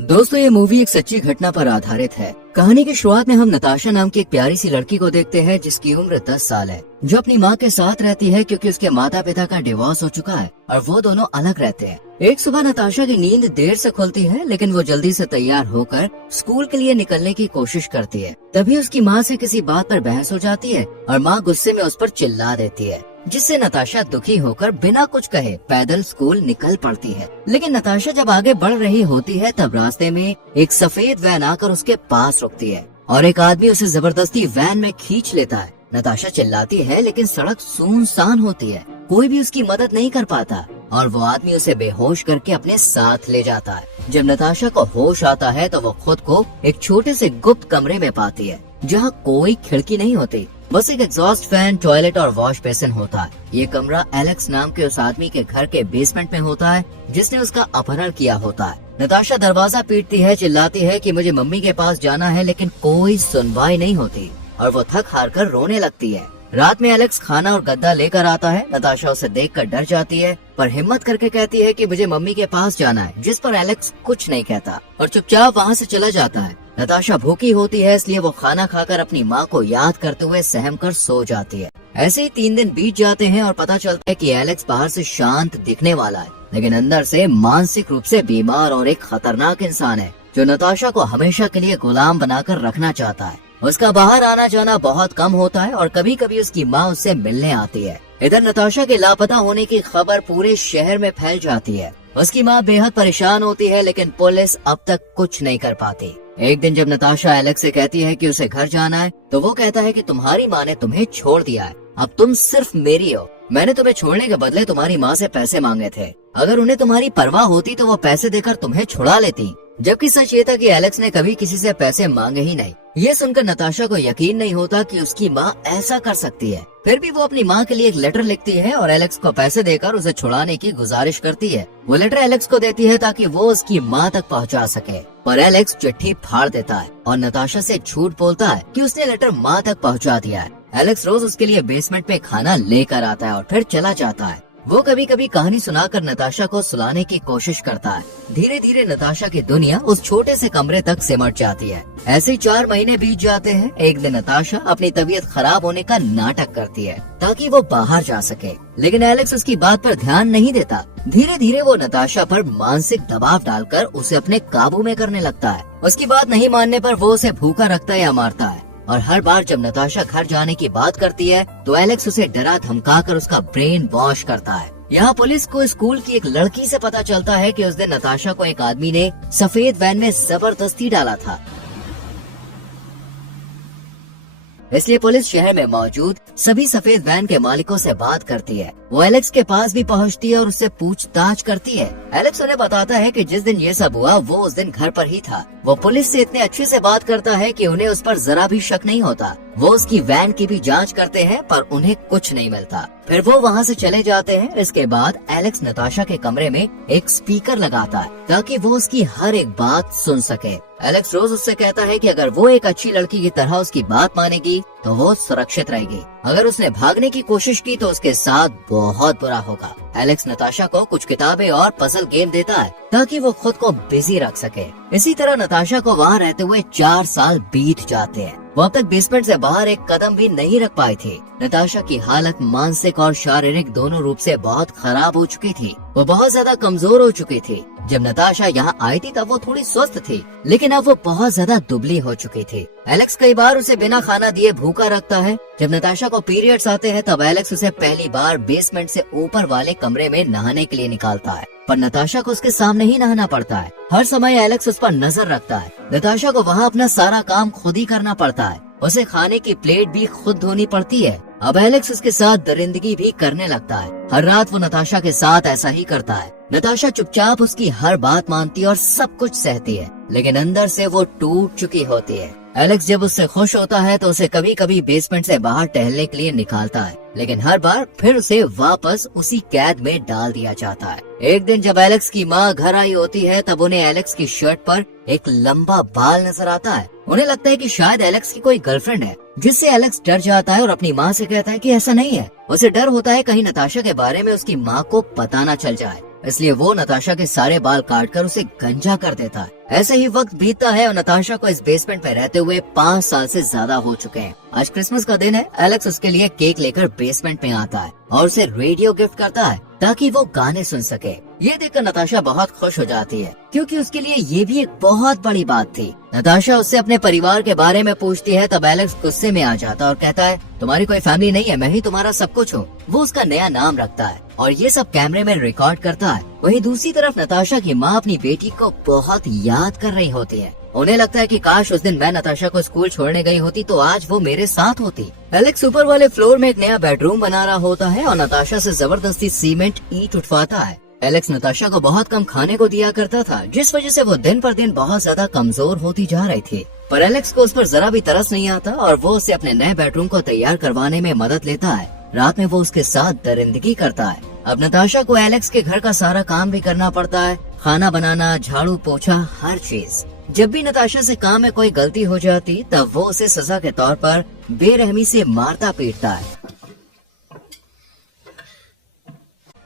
दोस्तों, ये मूवी एक सच्ची घटना पर आधारित है। कहानी की शुरुआत में हम नताशा नाम की एक प्यारी सी लड़की को देखते हैं जिसकी उम्र 10 साल है, जो अपनी माँ के साथ रहती है क्योंकि उसके माता पिता का डिवोर्स हो चुका है और वो दोनों अलग रहते हैं। एक सुबह नताशा की नींद देर से खुलती है, लेकिन वो जल्दी से तैयार होकर स्कूल के लिए निकलने की कोशिश करती है। तभी उसकी माँ से किसी बात पर बहस हो जाती है और माँ गुस्से में उस पर चिल्ला देती है, जिससे नताशा दुखी होकर बिना कुछ कहे पैदल स्कूल निकल पड़ती है। लेकिन नताशा जब आगे बढ़ रही होती है तब रास्ते में एक सफेद वैन आकर उसके पास रुकती है और एक आदमी उसे जबरदस्ती वैन में खींच लेता है। नताशा चिल्लाती है, लेकिन सड़क सुनसान होती है, कोई भी उसकी मदद नहीं कर पाता और वो आदमी उसे बेहोश करके अपने साथ ले जाता है। जब नताशा को होश आता है तो वो खुद को एक छोटे से गुप्त कमरे में पाती है, जहाँ कोई खिड़की नहीं होती, बस एक एग्जॉस्ट फैन, टॉयलेट और वॉश बेसिन होता है। ये कमरा एलेक्स नाम के उस आदमी के घर के बेसमेंट में होता है जिसने उसका अपहरण किया होता है। नताशा दरवाजा पीटती है, चिल्लाती है कि मुझे मम्मी के पास जाना है, लेकिन कोई सुनवाई नहीं होती और वो थक हार कर रोने लगती है। रात में एलेक्स खाना और गद्दा लेकर आता है। नताशा उसे देखकर डर जाती है, पर हिम्मत करके कहती है कि मुझे मम्मी के पास जाना है, जिस पर एलेक्स कुछ नहीं कहता और चुपचाप वहाँ से चला जाता है। नताशा भूखी होती है, इसलिए वो खाना खाकर अपनी माँ को याद करते हुए सहम कर सो जाती है। ऐसे ही 3 दिन बीत जाते हैं और पता चलता है कि एलेक्स बाहर से शांत दिखने वाला है, लेकिन अंदर से मानसिक रूप से बीमार और एक खतरनाक इंसान है, जो नताशा को हमेशा के लिए गुलाम बनाकर रखना चाहता है। उसका बाहर आना जाना बहुत कम होता है और कभी कभी उसकी माँ उससे मिलने आती है। इधर नताशा के लापता होने की खबर पूरे शहर में फैल जाती है। उसकी माँ बेहद परेशान होती है, लेकिन पुलिस अब तक कुछ नहीं कर पाती। एक दिन जब नताशा एलेक्स से कहती है कि उसे घर जाना है, तो वो कहता है कि तुम्हारी माँ ने तुम्हें छोड़ दिया है, अब तुम सिर्फ मेरी हो। मैंने तुम्हें छोड़ने के बदले तुम्हारी माँ से पैसे मांगे थे, अगर उन्हें तुम्हारी परवाह होती तो वो पैसे देकर तुम्हें छुड़ा लेती। जबकि सच ये था कि एलेक्स ने कभी किसी से पैसे मांगे ही नहीं। ये सुनकर नताशा को यकीन नहीं होता कि उसकी माँ ऐसा कर सकती है। फिर भी वो अपनी माँ के लिए एक लेटर लिखती है और एलेक्स को पैसे देकर उसे छुड़ाने की गुजारिश करती है। वो लेटर एलेक्स को देती है ताकि वो उसकी माँ तक पहुँचा सके, पर एलेक्स चिट्ठी फाड़ देता है और नताशा से झूठ बोलता है कि उसने लेटर माँ तक पहुँचा दिया है। एलेक्स रोज उसके लिए बेसमेंट में खाना लेकर आता है और फिर चला जाता है। वो कभी कभी कहानी सुनाकर नताशा को सुलाने की कोशिश करता है। धीरे धीरे नताशा की दुनिया उस छोटे से कमरे तक सिमट जाती है। ऐसे 4 महीने बीत जाते हैं। एक दिन नताशा अपनी तबीयत खराब होने का नाटक करती है ताकि वो बाहर जा सके, लेकिन एलेक्स उसकी बात पर ध्यान नहीं देता। धीरे धीरे वो नताशा पर मानसिक दबाव डालकर उसे अपने काबू में करने लगता है। उसकी बात नहीं मानने पर वो उसे भूखा रखता या मारता है और हर बार जब नताशा घर जाने की बात करती है तो एलेक्स उसे डरा धमकाकर उसका ब्रेन वॉश करता है। यहाँ पुलिस को स्कूल की एक लड़की से पता चलता है कि उस दिन नताशा को एक आदमी ने सफेद वैन में जबरदस्ती डाला था। इसलिए पुलिस शहर में मौजूद सभी सफेद वैन के मालिकों से बात करती है। वो एलेक्स के पास भी पहुंचती है और उससे पूछताछ करती है। एलेक्स उन्हें बताता है कि जिस दिन ये सब हुआ वो उस दिन घर पर ही था। वो पुलिस से इतने अच्छे से बात करता है कि उन्हें उस पर जरा भी शक नहीं होता। वो उसकी वैन की भी जांच करते हैं, पर उन्हें कुछ नहीं मिलता। फिर वो वहाँ से चले जाते हैं। इसके बाद एलेक्स नताशा के कमरे में एक स्पीकर लगाता है ताकि वो उसकी हर एक बात सुन सके। एलेक्स रोज उससे कहता है कि अगर वो एक अच्छी लड़की की तरह उसकी बात मानेगी तो वो सुरक्षित रहेगी, अगर उसने भागने की कोशिश की तो उसके साथ बहुत बुरा होगा। एलेक्स नताशा को कुछ किताबें और पजल गेम देता है ताकि वो खुद को बिजी रख सके। इसी तरह नताशा को वहाँ रहते हुए 4 साल बीत जाते हैं। वो अब तक बेसमेंट से बाहर एक कदम भी नहीं रख पाई थी। नताशा की हालत मानसिक और शारीरिक दोनों रूप से बहुत खराब हो चुकी थी। वो बहुत ज्यादा कमजोर हो चुकी थी। जब नताशा यहाँ आई थी तब वो थोड़ी स्वस्थ थी, लेकिन अब वो बहुत ज्यादा दुबली हो चुकी थी। एलेक्स कई बार उसे बिना खाना दिए भूखा रखता है। जब नताशा को पीरियड्स आते हैं तब एलेक्स उसे पहली बार बेसमेंट से ऊपर वाले कमरे में नहाने के लिए निकालता है, पर नताशा को उसके सामने ही नहाना पड़ता है। हर समय एलेक्स उस पर नजर रखता है। नताशा को वहाँ अपना सारा काम खुद ही करना पड़ता है। उसे खाने की प्लेट भी खुद धोनी पड़ती है। अब एलेक्स उसके साथ दरिंदगी भी करने लगता है। हर रात वो नताशा के साथ ऐसा ही करता है। नताशा चुपचाप उसकी हर बात मानती है और सब कुछ सहती है, लेकिन अंदर से वो टूट चुकी होती है। एलेक्स जब उससे खुश होता है तो उसे कभी कभी बेसमेंट से बाहर टहलने के लिए निकालता है, लेकिन हर बार फिर उसे वापस उसी कैद में डाल दिया जाता है। एक दिन जब एलेक्स की माँ घर आई होती है तब उन्हें एलेक्स की शर्ट पर एक लंबा बाल नजर आता है। उन्हें लगता है कि शायद एलेक्स की कोई गर्लफ्रेंड है, जिससे एलेक्स डर जाता है और अपनी माँ से कहता है कि ऐसा नहीं है। उसे डर होता है कहीं नताशा के बारे में उसकी माँ को पता न चल जाए। इसलिए वो नताशा के सारे बाल काटकर उसे गंजा कर देता है। ऐसे ही वक्त बीतता है और नताशा को इस बेसमेंट में रहते हुए 5 साल से ज्यादा हो चुके हैं। आज क्रिसमस का दिन है। एलेक्स उसके लिए केक लेकर बेसमेंट में आता है और उसे रेडियो गिफ्ट करता है ताकि वो गाने सुन सके। ये देखकर नताशा बहुत खुश हो जाती है क्योंकि उसके लिए ये भी एक बहुत बड़ी बात थी। नताशा उससे अपने परिवार के बारे में पूछती है, तब एलेक्स गुस्से में आ जाता है और कहता है, तुम्हारी कोई फैमिली नहीं है, मैं ही तुम्हारा सब कुछ हूँ। वो उसका नया नाम रखता है और ये सब कैमरे में रिकॉर्ड करता है। वहीं दूसरी तरफ नताशा की माँ अपनी बेटी को बहुत याद कर रही होती है। उन्हें लगता है कि काश उस दिन मैं नताशा को स्कूल छोड़ने गई होती तो आज वो मेरे साथ होती। एलेक्स ऊपर वाले फ्लोर में एक नया बेडरूम बना रहा होता है और नताशा से जबरदस्ती सीमेंट ईंट उठवाता है। एलेक्स नताशा को बहुत कम खाने को दिया करता था, जिस वजह से वो दिन पर दिन बहुत ज्यादा कमजोर होती जा रही थी। पर एलेक्स को उस पर जरा भी तरस नहीं आता और वो उसे अपने नए बेडरूम को तैयार करवाने में मदद लेता है। रात में वो उसके साथ दरिंदगी करता है। अब नताशा को एलेक्स के घर का सारा काम भी करना पड़ता है, खाना बनाना, झाड़ू पोछा, हर चीज। जब भी नताशा से काम में कोई गलती हो जाती तब वो उसे सजा के तौर पर बेरहमी से मारता पीटता है।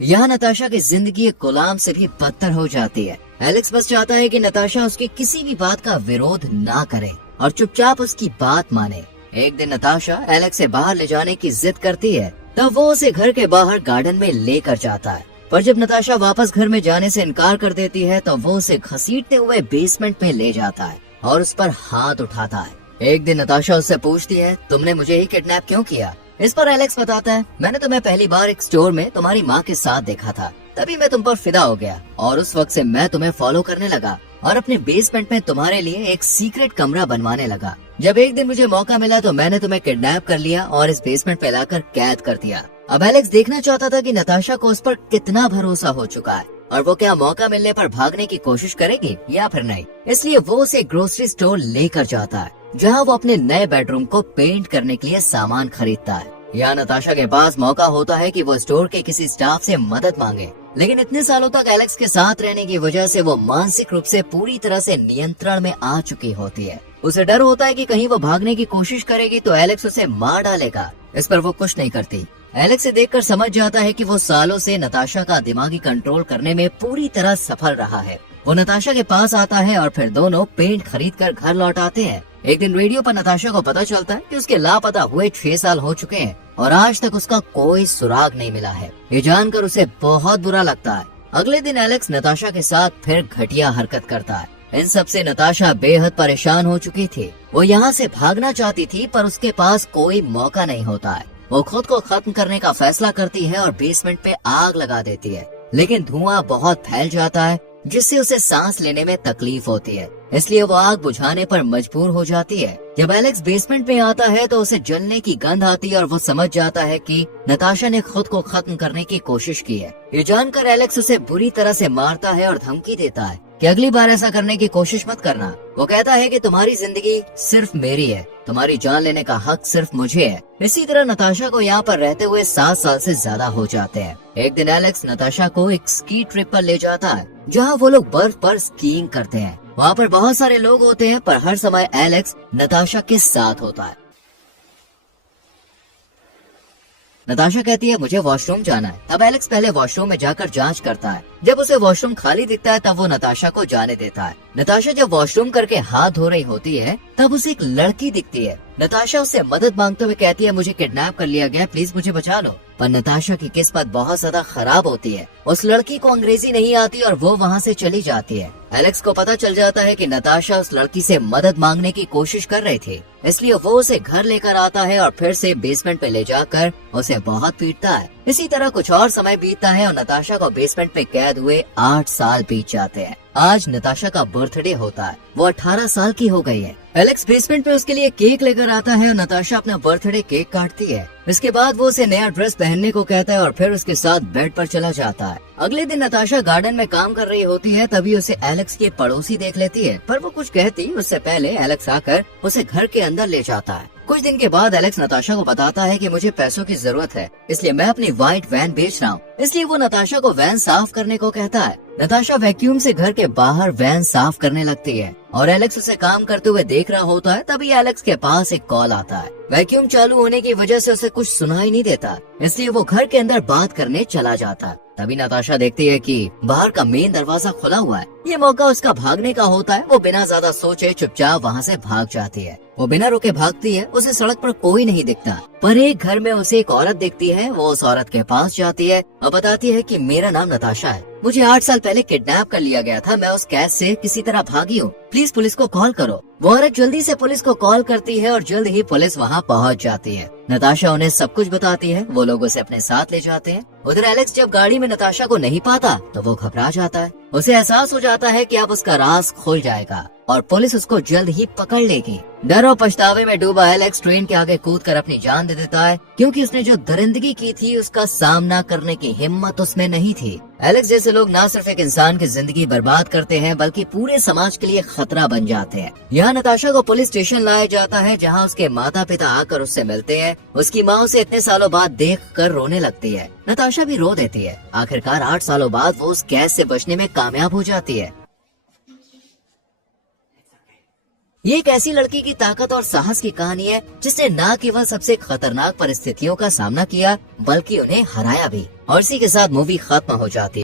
यहाँ नताशा की जिंदगी एक गुलाम से भी बदतर हो जाती है। एलेक्स बस चाहता है कि नताशा उसकी किसी भी बात का विरोध ना करे और चुपचाप उसकी बात माने। एक दिन नताशा एलेक्स से बाहर ले जाने की जिद करती है, तब वो उसे घर के बाहर गार्डन में लेकर जाता है। पर जब नताशा वापस घर में जाने से इनकार कर देती है तो वो उसे घसीटते हुए बेसमेंट में ले जाता है और उस पर हाथ उठाता है। एक दिन नताशा उससे पूछती है, तुमने मुझे ही किडनैप क्यों किया? इस पर एलेक्स बताता है, मैंने तुम्हें पहली बार एक स्टोर में तुम्हारी माँ के साथ देखा था, तभी मैं तुम पर फिदा हो गया और उस वक्त से मैं तुम्हें फॉलो करने लगा और अपने बेसमेंट में तुम्हारे लिए एक सीक्रेट कमरा बनवाने लगा। जब एक दिन मुझे मौका मिला तो मैंने तुम्हें किडनैप कर लिया और इस बेसमेंट में लाकर कैद कर दिया। अब एलेक्स देखना चाहता था कि नताशा को उस पर कितना भरोसा हो चुका है और वो क्या मौका मिलने पर भागने की कोशिश करेगी या फिर नहीं। इसलिए वो उसे ग्रोसरी स्टोर लेकर जाता है जहाँ वो अपने नए बेडरूम को पेंट करने के लिए सामान खरीदता है। यहाँ नताशा के पास मौका होता है कि वो स्टोर के किसी स्टाफ से मदद मांगे, लेकिन इतने सालों तक एलेक्स के साथ रहने की वजह से वो मानसिक रूप से पूरी तरह से नियंत्रण में आ चुकी होती है। उसे डर होता है कि कहीं वो भागने की कोशिश करेगी तो एलेक्स उसे मार डालेगा। इस पर वो कुछ नहीं करती। एलेक्स से देखकर समझ जाता है कि वो सालों से नताशा का दिमागी कंट्रोल करने में पूरी तरह सफल रहा है। वो नताशा के पास आता है और फिर दोनों पेंट खरीद कर घर लौट आते हैं। एक दिन रेडियो पर नताशा को पता चलता है कि उसके लापता हुए 6 साल हो चुके हैं और आज तक उसका कोई सुराग नहीं मिला है। ये जानकर उसे बहुत बुरा लगता है। अगले दिन एलेक्स नताशा के साथ फिर घटिया हरकत करता है। इन सब से नताशा बेहद परेशान हो चुकी थी। वो यहाँ से भागना चाहती थी पर उसके पास कोई मौका नहीं होता है। वो खुद को खत्म करने का फैसला करती है और बेसमेंट पे आग लगा देती है, लेकिन धुआं बहुत फैल जाता है जिससे उसे सांस लेने में तकलीफ होती है। इसलिए वो आग बुझाने पर मजबूर हो जाती है। जब एलेक्स बेसमेंट में आता है तो उसे जलने की गंध आती है और वो समझ जाता है कि नताशा ने खुद को खत्म करने की कोशिश की है। ये जानकर एलेक्स उसे बुरी तरह से मारता है और धमकी देता है कि अगली बार ऐसा करने की कोशिश मत करना। वो कहता है कि तुम्हारी जिंदगी सिर्फ मेरी है, तुम्हारी जान लेने का हक सिर्फ मुझे है। इसी तरह नताशा को यहाँ पर रहते हुए 7 साल से ज्यादा हो जाते हैं। एक दिन एलेक्स नताशा को एक स्की ट्रिप पर ले जाता है जहाँ वो लोग बर्फ पर स्कीइंग करते हैं। वहाँ पर बहुत सारे लोग होते हैं पर हर समय एलेक्स नताशा के साथ होता है। नताशा कहती है मुझे वॉशरूम जाना है। तब एलेक्स पहले वॉशरूम में जाकर जांच करता है। जब उसे वॉशरूम खाली दिखता है तब वो नताशा को जाने देता है। नताशा जब वॉशरूम करके हाथ धो रही होती है तब उसे एक लड़की दिखती है। नताशा उससे मदद मांगते हुए कहती है मुझे किडनैप कर लिया गया, प्लीज मुझे बचा लो। पर नताशा की किस्मत बहुत ज्यादा खराब होती है। उस लड़की को अंग्रेजी नहीं आती और वो वहाँ से चली जाती है। एलेक्स को पता चल जाता है कि नताशा उस लड़की से मदद मांगने की कोशिश कर रही थी, इसलिए वो उसे घर लेकर आता है और फिर से बेसमेंट पे ले जाकर उसे बहुत पीटता है। इसी तरह कुछ और समय बीतता है और नताशा को बेसमेंट में कैद हुए 8 साल बीत जाते हैं। आज नताशा का बर्थडे होता है। वो 18 साल की हो गई है। एलेक्स बेसमेंट पे उसके लिए केक लेकर आता है और नताशा अपना बर्थडे केक काटती है। इसके बाद वो उसे नया ड्रेस पहनने को कहता है और फिर उसके साथ बेड पर चला जाता है। अगले दिन नताशा गार्डन में काम कर रही होती है, तभी उसे एलेक्स के पड़ोसी देख लेती है, पर वो कुछ कहती उससे पहले एलेक्स आकर उसे घर के अंदर ले जाता है। कुछ दिन के बाद एलेक्स नताशा को बताता है कि मुझे पैसों की जरूरत है, इसलिए मैं अपनी व्हाइट वैन बेच रहा हूँ। इसलिए वो नताशा को वैन साफ करने को कहता है। नताशा वैक्यूम से घर के बाहर वैन साफ करने लगती है और एलेक्स उसे काम करते हुए देख रहा होता है। तभी एलेक्स के पास एक कॉल आता है। वैक्यूम चालू होने की वजह से उसे कुछ सुनाई नहीं देता, इसलिए वो घर के अंदर बात करने चला जाता है। तभी नताशा देखती है कि बाहर का मेन दरवाजा खुला हुआ है। ये मौका उसका भागने का होता है। वो बिना ज्यादा सोचे चुपचाप वहाँ से भाग जाती है। वो बिना रुके भागती है। उसे सड़क पर कोई नहीं दिखता, पर एक घर में उसे एक औरत दिखती है। वो उस औरत के पास जाती है और बताती है कि मेरा नाम नताशा है, मुझे 8 साल पहले किडनैप कर लिया गया था, मैं उस कैद से किसी तरह भागी हूँ, प्लीज पुलिस को कॉल करो। वो औरत जल्दी से पुलिस को कॉल करती है और जल्द ही पुलिस वहाँ पहुँच जाती है। नताशा उन्हें सब कुछ बताती है। वो लोग उसे अपने साथ ले जाते हैं। उधर एलेक्स जब गाड़ी में नताशा को नहीं पाता तो वो घबरा जाता है। उसे एहसास हो जाता है कि अब उसका राज खुल जाएगा और पुलिस उसको जल्द ही पकड़ लेगी। डर और पछतावे में डूबा एलेक्स ट्रेन के आगे कूदकर अपनी जान दे देता है, क्योंकि उसने जो दरिंदगी की थी उसका सामना करने की हिम्मत उसमें नहीं थी। एलेक्स जैसे लोग न सिर्फ एक इंसान की जिंदगी बर्बाद करते हैं बल्कि पूरे समाज के लिए खतरा बन जाते हैं। यहाँ नताशा को पुलिस स्टेशन लाया जाता है, जहाँ उसके माता पिता आकर उससे मिलते हैं। उसकी माँ उसे इतने सालों बाद देखकर रोने लगती है। नताशा भी रो देती है। आखिरकार 8 सालों बाद वो उस कैद से बचने में कामयाब हो जाती है। ये एक ऐसी लड़की की ताकत और साहस की कहानी है जिसने न केवल सबसे खतरनाक परिस्थितियों का सामना किया बल्कि उन्हें हराया भी। और इसी के साथ मूवी खत्म हो जाती है।